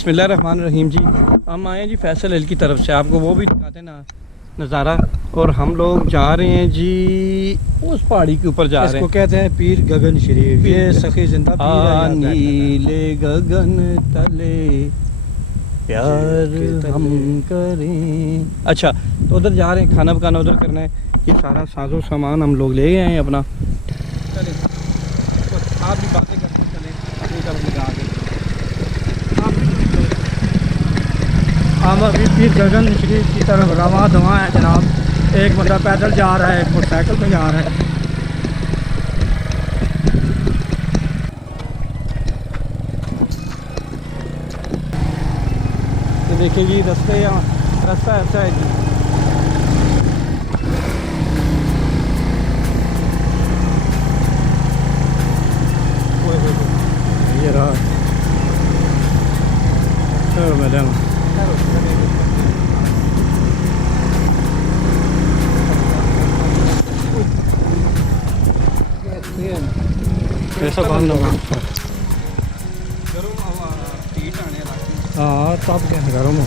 बिस्मिल्लाहिर्रहमानिर्रहीम जी। हम आए हैं जी फैसल हिल की तरफ से, आपको वो भी दिखाते ना नज़ारा। और हम लोग जा रहे हैं जी उस पहाड़ी के ऊपर जा रहे हैं, इसको कहते हैं पीर गगन शरीफ। ये सखी जिंदा पीर है, यहाँ नीले गगन तले प्यार हम करें। अच्छा, तो उधर जा रहे हैं, खाना पकाना उधर करना है। ये सारा साजो सामान हम लोग ले गए हैं अपना। चले तो आप भी बातें करते चले अपनी तरफ लगा के। हम अभी पीर गगन शरीफ की तरफ रवा दवा है जनाब। एक बंदा पैदल जा रहा है, एक मोटरसाइकिल पे जा रहा है। तो देखिए जी रास्ता ऐसा है जी। ये रहा मैडम। ऐसा बंद होगा। हाँ तब क्या गर्म हो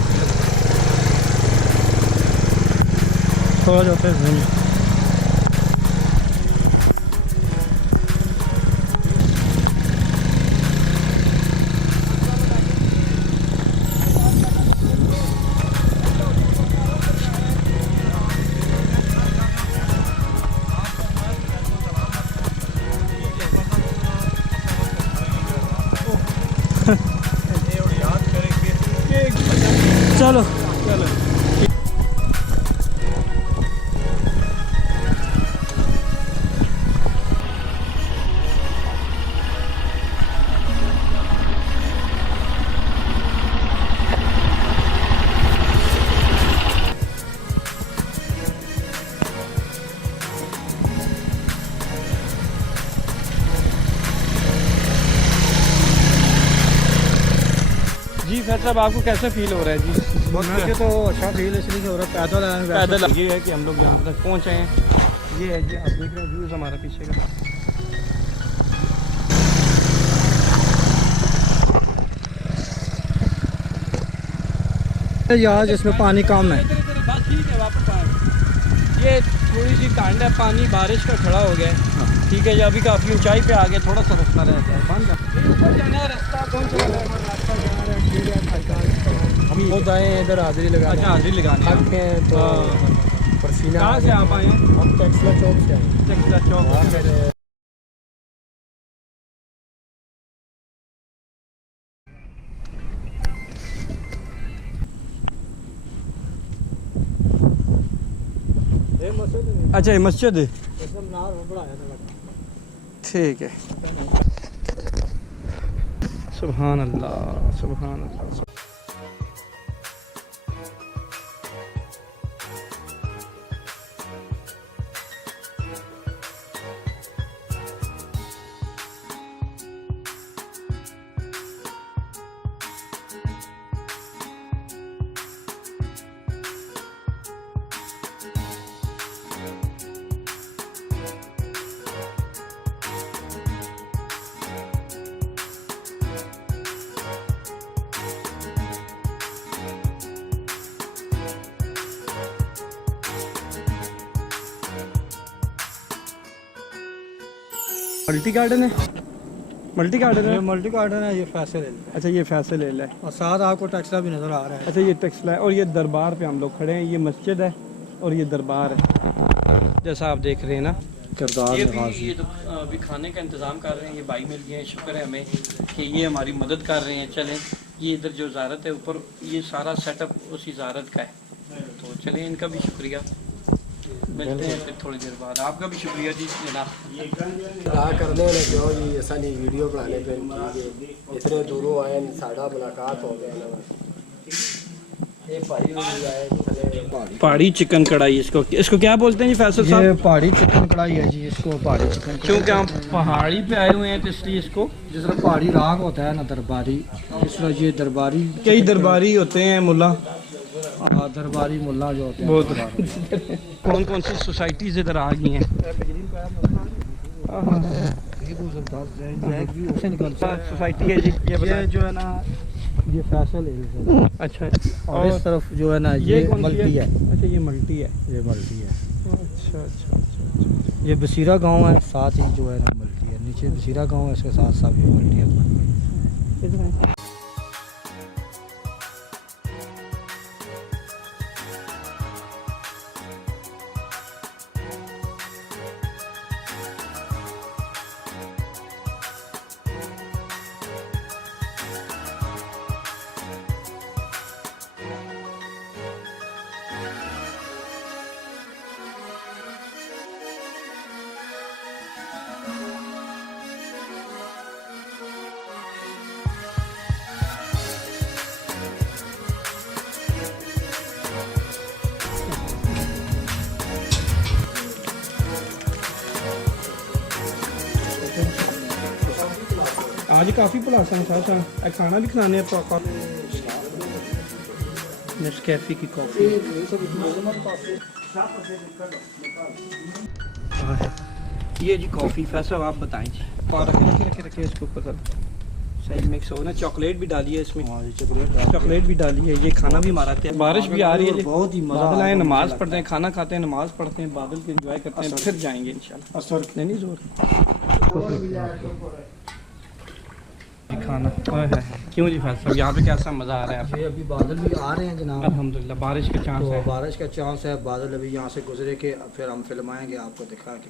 थोड़ा जाते हैं। चलो चलो जी फैज साहब, आपको कैसा फील हो रहा है जी? मुझे तो अच्छा फील इसलिए हो रहा है। पैदल ये है कि हम लोग यहाँ तक पहुँचे हैं। ये है जी, आप देख रहे हैं व्यूज़ हमारा पीछे का। यार जिसमें पानी कम है। बस ठीक है, वापस आ गए। ये थोड़ी सी ठंड है, पानी बारिश का खड़ा हो गया है। ठीक है जी, अभी काफ़ी ऊंचाई पे आ गए, थोड़ा सा रास्ता रहता है बंद है। ऊपर जाना है, रास्ता कौन सा हम खुद आए हैं इधर हाजिरी लगा। अच्छा, हाजिरी लगाने थक के हैं तो पसीना। कहाँ से आप आए हैं? हम टेक्सला चौक से आए। टेक्सला चौक। अच्छा, ये मस्जिद है, ठीक है। सुभान अल्लाह, सुभान अल्लाह। मल्टी गार्डन है, मल्टी गार्डन है। ये मल्टी गार्डन है, ये फैसल हिल है। अच्छा, ये फैसल हिल है और साथ आपको टेक्सला भी नज़र आ रहा है। अच्छा, ये टेक्सला है। और ये दरबार पे हम लोग खड़े हैं। ये मस्जिद है और ये दरबार है, जैसा आप देख रहे हैं ना। ये तो अभी खाने का इंतज़ाम कर रहे हैं। ये भाई मिल गए हैं, शुक्र है हमें कि ये हमारी मदद कर रहे हैं। चलें, ये इधर जो ज़ारत है ऊपर, ये सारा सेटअप उसी ज़ारत का है। तो चलें, इनका भी शुक्रिया। मिलते हैं फिर थोड़ी देर बाद। आपका भी शुक्रिया जी जनाब। करने ने क्यों जी ऐसा नहीं वीडियो बनाने पे इतने दूरों आए, साड़ा मुलाकात हो गया ये भाई आए। पहाड़ी चिकन कढ़ाई, इसको क्या बोलते हैं जी फैसल साहब? ये पहाड़ी चिकन कढ़ाई है जी। इसको पहाड़ी चिकन, क्योंकि हम पहाड़ी पे आए हुए हैं तो इसलिए इसको, जिस तरह पहाड़ी राग होता है ना दरबारी, इस तरह ये दरबारी। कई दरबारी होते हैं मुल्ला, दरबारी मुल्ला जो होते हैं बहुत। कौन कौन सी सोसाइटीज इधर आ गई हैं? सोसाइटी है जी, ये जो है ना ये फैसल हिल्स है। अच्छा, और इस तरफ जो है ना ये ये कौन सी मल्टी है। अच्छा, ये मल्टी है। ये मल्टी है। अच्छा अच्छा अच्छा। ये बसीरा गांव है, साथ ही जो है ना मल्टी है। नीचे बसीरा गांव है, इसके साथ साथ ये मल्टी है। आज काफ़ी पुलासा है सासा, खाना भी खिलाने नेस्कैफे की कॉफ़ी। ये जी कॉफ़ी फैसल आप बताएं जी। रखे इसके ऊपर सर सही मिक्स हो ना। चॉकलेट भी डाली है इसमें। हाँ, चॉकलेट भी डाली है। ये खाना भी हमारा है। बारिश भी आ रही है, बहुत ही मजा बादल आए, नमाज पढ़ते हैं, खाना खाते हैं, नमाज पढ़ते हैं, बादल के एंजॉय करते हैं, फिर जाएंगे इंशाल्लाह। असर नहीं जोर खाना क्यों जी फैसल, यहाँ पे कैसा मज़ा आ रहा है? ये अभी बादल भी आ रहे हैं जनाब। अल्हम्दुलिल्लाह बारिश के चांस तो है। बारिश का चांस है। बादल अभी यहाँ से गुजरे के फिर हम फिल्माएंगे, आपको दिखा के।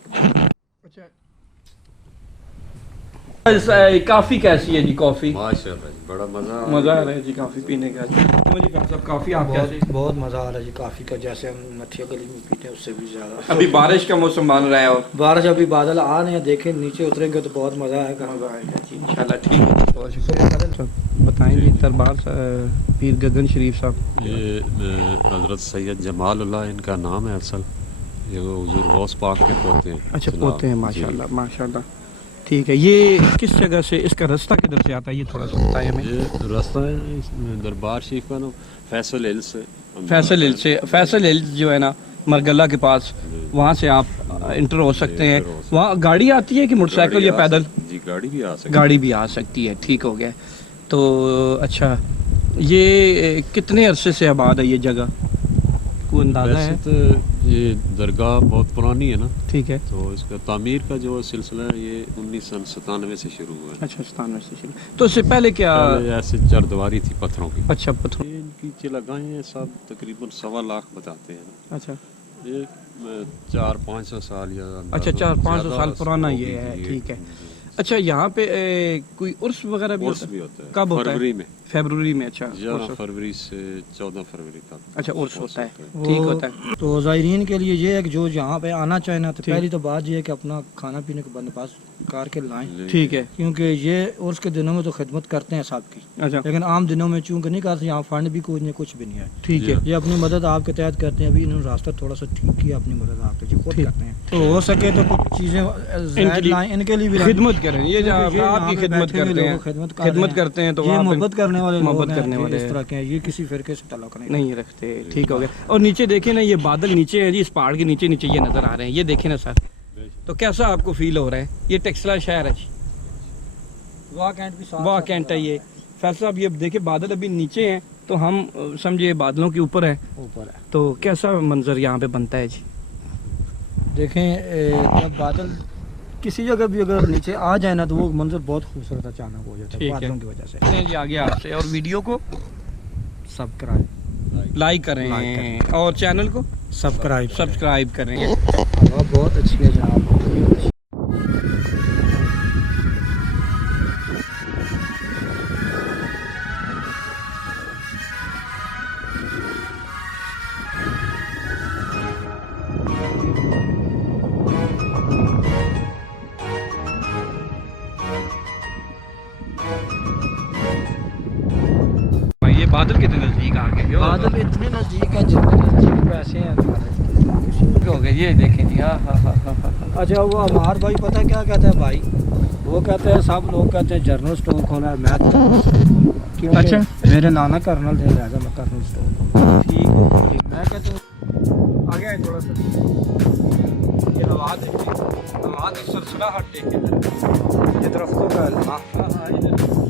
काफ़ी कैसी है जी कॉफ़ी? माशाअल्लाह जी, बड़ा मज़ा मज़ा आ रहा है जी कॉफ़ी पीने का। क्यों जी फैसल, कॉफ़ी आप कैसे? बहुत मज़ा आ रहा है जी काफ़ी का, जैसे हम मठिया गली में पीते हैं उससे भी ज़्यादा। अभी बारिश का मौसम बन रहा है और बारिश अभी बादल आ रहे हैं, देखें नीचे उतरेंगे तो बहुत मज़ा आएगा। मज़ा आएगा जी इंशाल्लाह। ठीक है, बहुत शुक्रिया। बताएं जी दरबार पीर गगन शरीफ साहब। ये हज़रत सैयद जमालुल्लाह इनका नाम है असल। ये हुजूर गौस पाक के पोते हैं। अच्छा जनाब। पोते हैं, जी। माशाल्लाह माशाल्लाह। ठीक है, ये किस जगह से, इसका रास्ता किधर से आता है, ये थोड़ा सा बताएं हमें। ये रास्ता है दरबार शरीफ का ना, फैसल हिल से। फैसल हिल से, फैसल हिल जो है ना मरगला के पास, वहाँ से आप इंटर हो सकते हैं। वहाँ गाड़ी आती है कि मोटरसाइकिल या पैदल? जी गाड़ी भी आ सकती गाड़ी भी आ सकती है। ठीक हो गया। तो अच्छा, ये कितने अरसे से आबाद है ये जगह, कोई अंदाज़ा वैसे है? तो ये दरगाह बहुत पुरानी है ना, ठीक है। तो इसका तामीर का जो सिलसिला है ये 1997 से शुरू हुआ है। अच्छा, 97 से शुरू। तो उससे पहले क्या? पहले ऐसे चारदीवारी थी पत्थरों की। अच्छा पत्थर। ये इनकी जो लगाएं हैं सब तकरीबन 1.25 लाख बताते हैं ना। अच्छा ये 400-500 साल या अच्छा, 400-500 साल ज़्यादा पुराना होगी ये है। जी, ठीक है। जी। अच्छा, यहाँ पे कोई उर्स वगैरह भी उर्स होता भी है? होता है। कब होता है? फरवरी में, फरवरी में। अच्छा 11 उर्स। फरवरी से 14 फरवरी तक। अच्छा उर्स होता है। वो- ठीक होता है। तो ज़ायरीन के लिए ये है कि जो यहाँ पे आना चाहे ना, तो ठीक। पहली तो बात ये है कि अपना खाना पीने का बंदोबस्त करके लाएं, ठीक है। क्योंकि ये उर्स के दिनों में तो खिदमत करते हैं सबकी, अच्छा लेकिन आम दिनों में चूंकि नहीं करते, यहाँ फंड भी कुछ भी नहीं है। ठीक है। ये अपनी मदद आपके तहत करते हैं। अभी इन्होंने रास्ता थोड़ा सा ठीक किया, अपनी मदद आपके जी खुद ठीक। करते हैं। तो हो सके तो कुछ चीज़ें इनके लिए- लाएं, इनके लिए भी लाएं। खिदमत करें। ये जो क्योंकि ये आपकी यहाँ पे खिदमत बैठे हुए करते लोग हैं, खिदमत कर रहे खिदमत हैं। करते हैं तो ये आप मोहब्बत करने वाले लोग मोहब्बत हैं, करने ये वाले इस तरह के हैं, ये किसी फिरके से ताल्लुक नहीं। नहीं रखते। ठीक हो गया। और नीचे देखें ना, ये बादल नीचे है जी, इस पहाड़ के नीचे नीचे ये नजर आ रहे हैं। ये देखें ना सर, तो कैसा आपको फील हो रहा है? ये टेक्सला शहर है जी, वाह कैंट भी साथ वाह साथ कैंट है लगा ये। फैसला अब ये देखिए, बादल अभी नीचे हैं तो हम समझिए बादलों के ऊपर है, ऊपर है। तो कैसा मंजर यहाँ पे बनता है जी? देखें जब बादल किसी जगह भी अगर नीचे आ जाए ना, तो वो मंजर बहुत खूबसूरत अचानक हो जाता है ठीक है। बादलों की वजह से। हैं जी आगे आपसे, और वीडियो को सब्सक्राइब लाइक करें लाइक और चैनल को सब्सक्राइब करें। हवा बहुत अच्छी है जनाब। ये बादल कितने नजदीक आ गए? बादल इतने नज़दीक है जितने नज़दीक पैसे हैं हमारे। हो गए, ये देखें जी। हाँ हाँ हाँ हाँ हाँ। अच्छा, वो हमार भाई पता क्या कहता है भाई, वो कहते हैं सब लोग कहते हैं जनरल स्टोर खोला है, मैं क्योंकि अच्छा। मेरे नाना कर्नल थे, लिहाजा मैं कर्नल स्टोर। ठीक। मैं कहता हूँ आगे है थोड़ा सा, ये हवा देखिए, हवा का सरसराहट देखिए, ये दरख्तों का हाँ हाँ हाँ, इधर